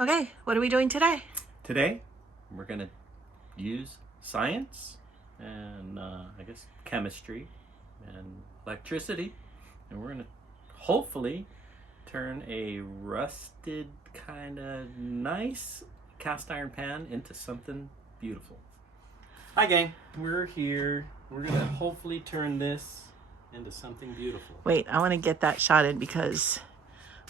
Okay, what are we doing today? Today, we're going to use science and I guess chemistry and electricity, and we're going to hopefully turn a rusted kind of nice cast iron pan into something beautiful. Hi gang, we're here. We're going to hopefully turn this into something beautiful. Wait, I want to get that shot in because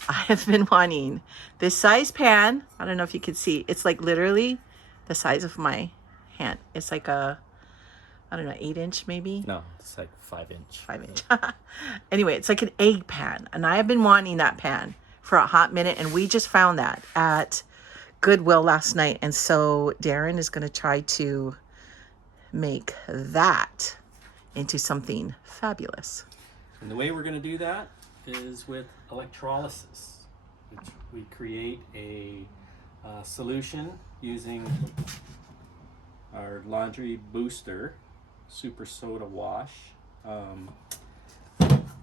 I have been wanting this size pan. I don't know if you can see. It's like literally the size of my hand. It's like a, I don't know, 8-inch maybe? No, it's like 5-inch. 5-inch. Anyway, it's like an egg pan. And I have been wanting that pan for a hot minute. And we just found that at Goodwill last night. And so Darren is going to try to make that into something fabulous. And the way we're going to do that is with electrolysis, which we create a solution using our laundry booster, super soda wash,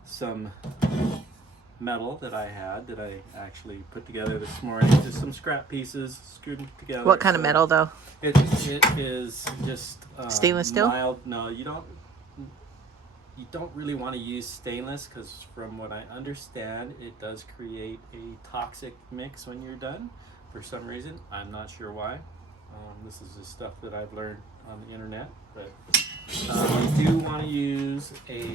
some metal that I actually put together this morning, just some scrap pieces, screwed them together. What kind of metal though? It is just stainless steel? Mild. No, you don't really want to use stainless because from what I understand, it does create a toxic mix when you're done for some reason. I'm not sure why. This is the stuff that I've learned on the internet, but you do want to use a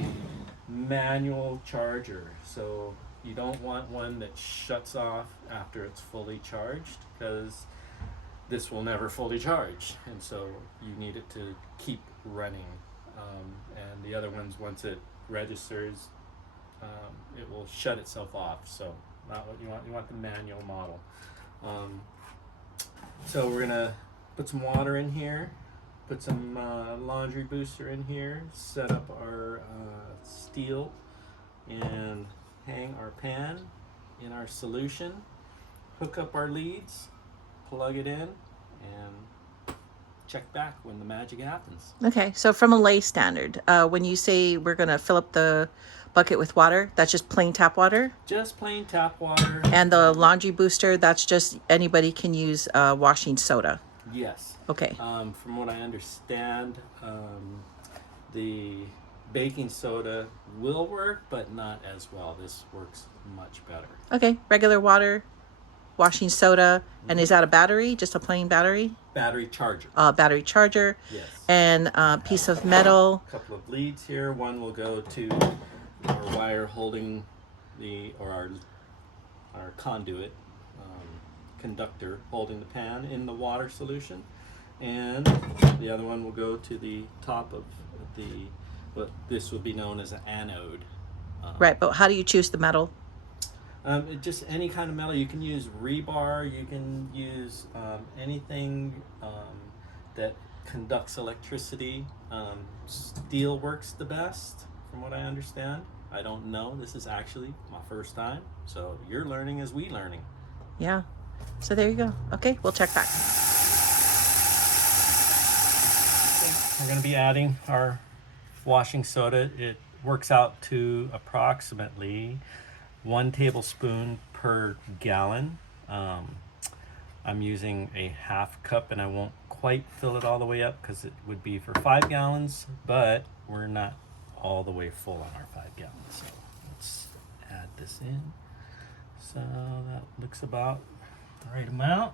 manual charger. So you don't want one that shuts off after it's fully charged, because this will never fully charge, and so you need it to keep running. And the other ones, once it registers, it will shut itself off. So not what you want. You want the manual model. So we're gonna put some water in here, put some laundry booster in here, set up our steel, and hang our pan in our solution, hook up our leads, plug it in, and check back when the magic happens. Okay, so from a lay standard, when you say we're going to fill up the bucket with water, that's just plain tap water? Just plain tap water. And the laundry booster, that's just anybody can use washing soda? Yes. Okay. From what I understand, the baking soda will work, but not as well. This works much better. Okay, regular water, washing soda, and is that a battery? Just a plain battery? Battery charger. Battery charger. Yes. And a piece of metal. A couple of leads here. One will go to our wire holding our conduit, conductor holding the pan in the water solution, and the other one will go to the top of what this would be known as an anode. Right, but how do you choose the metal? Just any kind of metal. You can use rebar, you can use anything that conducts electricity. Steel works the best, from what I understand. I don't know. This is actually my first time, so you're learning as we learning. Yeah. So there you go. Okay, we'll check back. We're going to be adding our washing soda. It works out to approximately 1 tablespoon per gallon. I'm using a half cup, and I won't quite fill it all the way up because it would be for 5 gallons, but we're not all the way full on our 5 gallons. So let's add this in. So that looks about the right amount.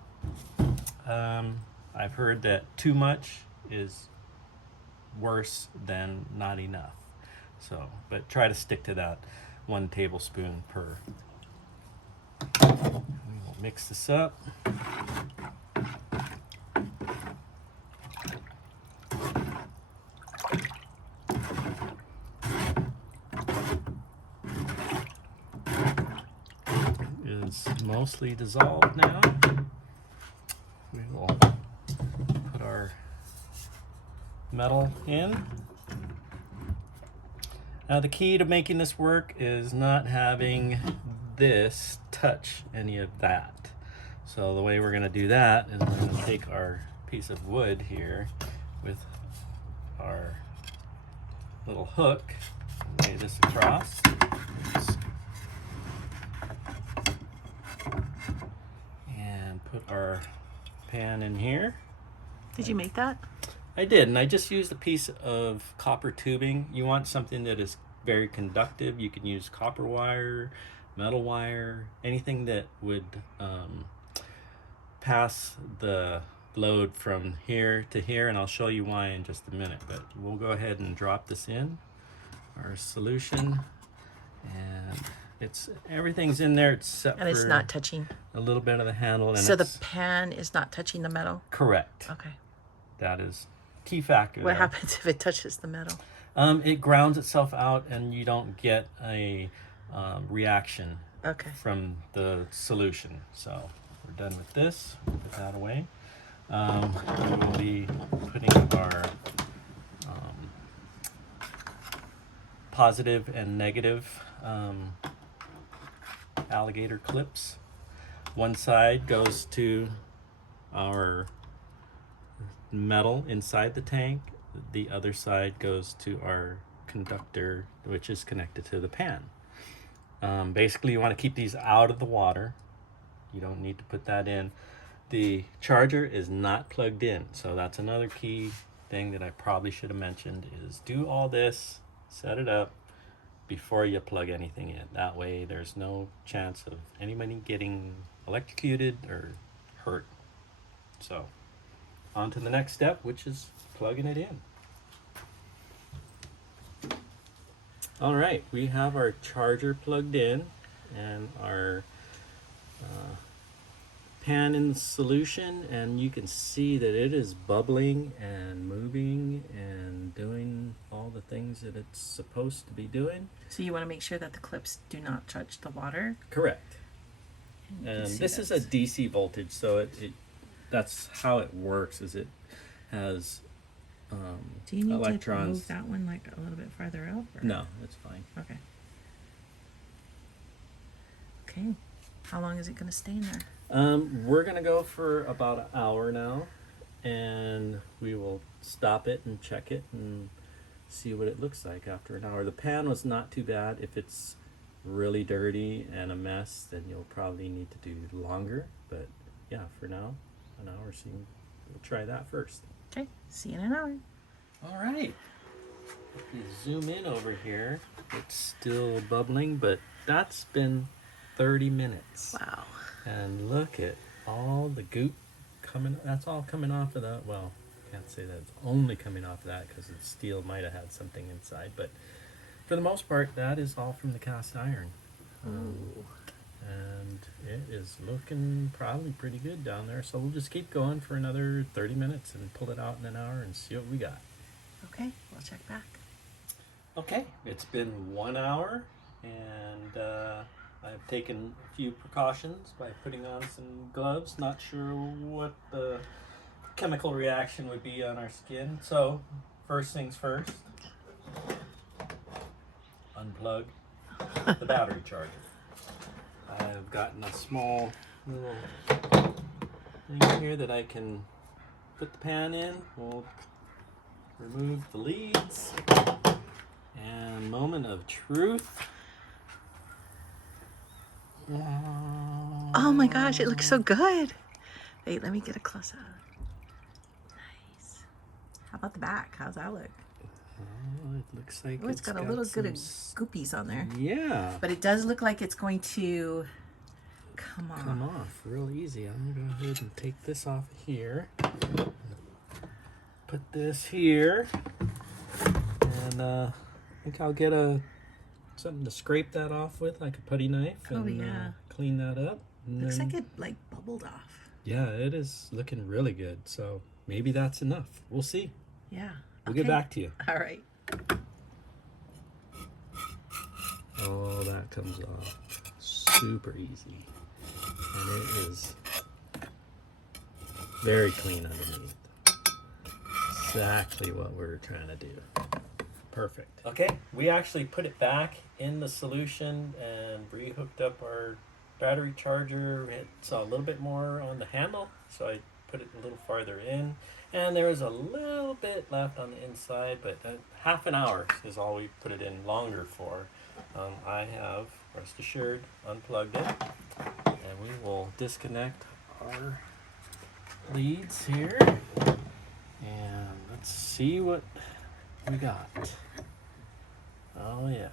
I've heard that too much is worse than not enough. So, but try to stick to that 1 tablespoon per. We will mix this up. It is mostly dissolved now. We will put our metal in. Now the key to making this work is not having this touch any of that. So the way we're going to do that is we're going to take our piece of wood here with our little hook, lay this across, and put our pan in here. Did you make that? I did, and I just used a piece of copper tubing. You want something that is very conductive. You can use copper wire, metal wire, anything that would pass the load from here to here, and I'll show you why in just a minute. But we'll go ahead and drop this in our solution, and everything's in there except And it's for not touching. a little bit of the handle. And So the pan is not touching the metal? correct. Okay. That is key factor. What happens if it touches the metal? It grounds itself out, and you don't get a reaction Okay. from the solution. So we're done with this. Put that away. We will be putting our positive and negative alligator clips. One side goes to our metal inside the tank. The other side goes to our conductor, which is connected to the pan. Basically, you want to keep these out of the water. You don't need to put that in. The charger is not plugged in, so that's another key thing that I probably should have mentioned, is do all this, set it up before you plug anything in. That way there's no chance of anybody getting electrocuted or hurt. So on to the next step, which is plugging it in. All right, we have our charger plugged in and our pan in the solution, and you can see that it is bubbling and moving and doing all the things that it's supposed to be doing. So you want to make sure that the clips do not touch the water. Correct. And you can And see this is a DC voltage, so that's how it works. Is it has Do you need electrons. to move that one like a little bit farther out? Or? No, it's fine. Okay. Okay. How long is it going to stay in there? We're gonna go for about an hour now, and we will stop it and check it and see what it looks like after an hour. The pan was not too bad. If it's really dirty and a mess, then you'll probably need to do longer. But yeah, for now, an hour seems. We'll try that first. Okay. See you in an hour. All right. If you zoom in over here, it's still bubbling, but that's been 30 minutes. Wow. And look at all the goop coming. That's all coming off of that. Well, can't say that it's only coming off of that, because the steel might have had something inside. But for the most part, that is all from the cast iron. And it is looking probably pretty good down there. So we'll just keep going for another 30 minutes and pull it out in an hour and see what we got. Okay. We'll check back. Okay, it's been 1 hour, and I've taken a few precautions by putting on some gloves. Not sure what the chemical reaction would be on our skin. So, first things first, unplug the battery charger. I've gotten a small little thing here that I can put the pan in. We'll remove the leads. And moment of truth. Oh my gosh, it looks so good. Wait, let me get a close up. Nice. How about the back? How's that look? Oh, it looks like Oh, it's got a little bit of some goopies on there. Yeah. But it does look like it's going to come off real easy. I'm gonna go ahead and take this off here. Put this here. And I think I'll get something to scrape that off with, like a putty knife, and clean that up. Looks like it bubbled off. Yeah, it is looking really good. So maybe that's enough. We'll see. Yeah. We'll get back to you. All right. Oh, that comes off super easy. And it is very clean underneath. Exactly what we're trying to do. Perfect. Okay, we actually put it back in the solution and re-hooked up our battery charger. It's a little bit more on the handle, so I put it a little farther in. And there was a little bit left on the inside, but half an hour is all we put it in longer for. I have, rest assured, unplugged it. And we will disconnect our leads here. And let's see what we got. Oh yeah.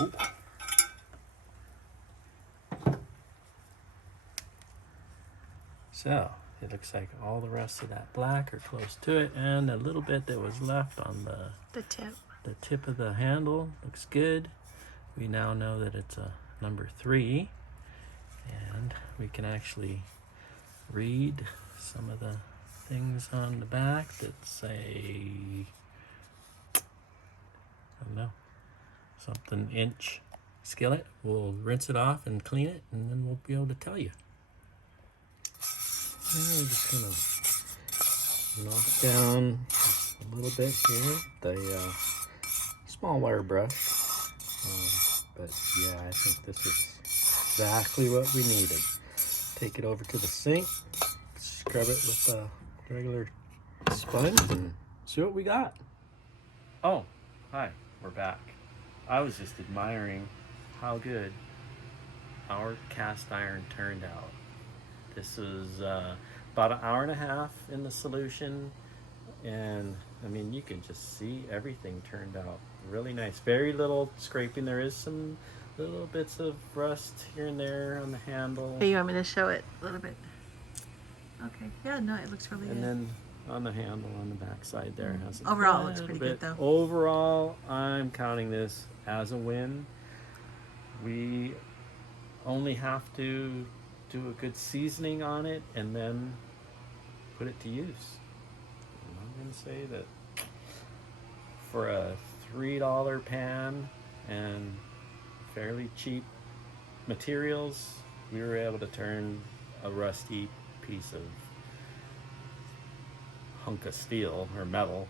Oop. So it looks like all the rest of that black are close to it, and a little bit that was left on The tip. the tip of the handle looks good. We now know that it's a number 3, and we can actually read some of the things on the back that say, I don't know, something inch skillet. We'll rinse it off and clean it, and then we'll be able to tell you. And we're just gonna knock down a little bit here, the small wire brush. But yeah, I think this is exactly what we needed. Take it over to the sink, scrub it with a regular sponge, and see what we got. Oh, hi, we're back. I was just admiring how good our cast iron turned out. This is about an hour and a half in the solution, and I mean, you can just see everything turned out really nice. Very little scraping. There is some little bits of rust here and there on the handle. Hey, you want me to show it a little bit? Okay. Yeah, no, it looks really And good. then on the handle on the back side there has a Overall, it looks little pretty bit. good, though. Overall, I'm counting this as a win. We only have to do a good seasoning on it and then put it to use. And I'm going to say that for a $3 pan and fairly cheap materials, we were able to turn a rusty piece of hunk of steel or metal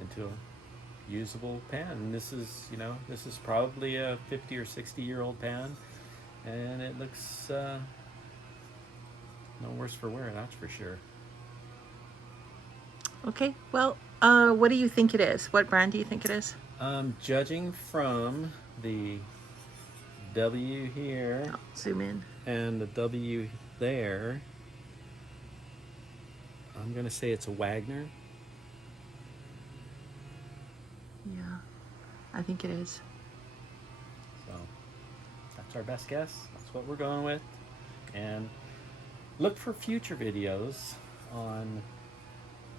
into a usable pan. And this is, you know, this is probably a 50 or 60-year-old pan, and it looks no worse for wear, that's for sure. Okay. Well, what do you think it is? What brand do you think it is? Judging from the W here I'll zoom in. and the W there, I'm gonna say it's a Wagner. Yeah, I think it is. So that's our best guess. That's what we're going with. And look for future videos on,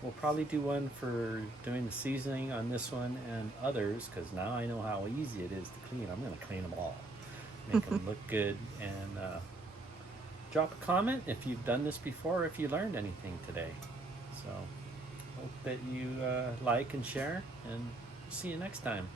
we'll probably do one for doing the seasoning on this one and others, because now I know how easy it is to clean. I'm going to clean them all, make them look good, and drop a comment if you've done this before, if you learned anything today. So hope that you like and share, and see you next time.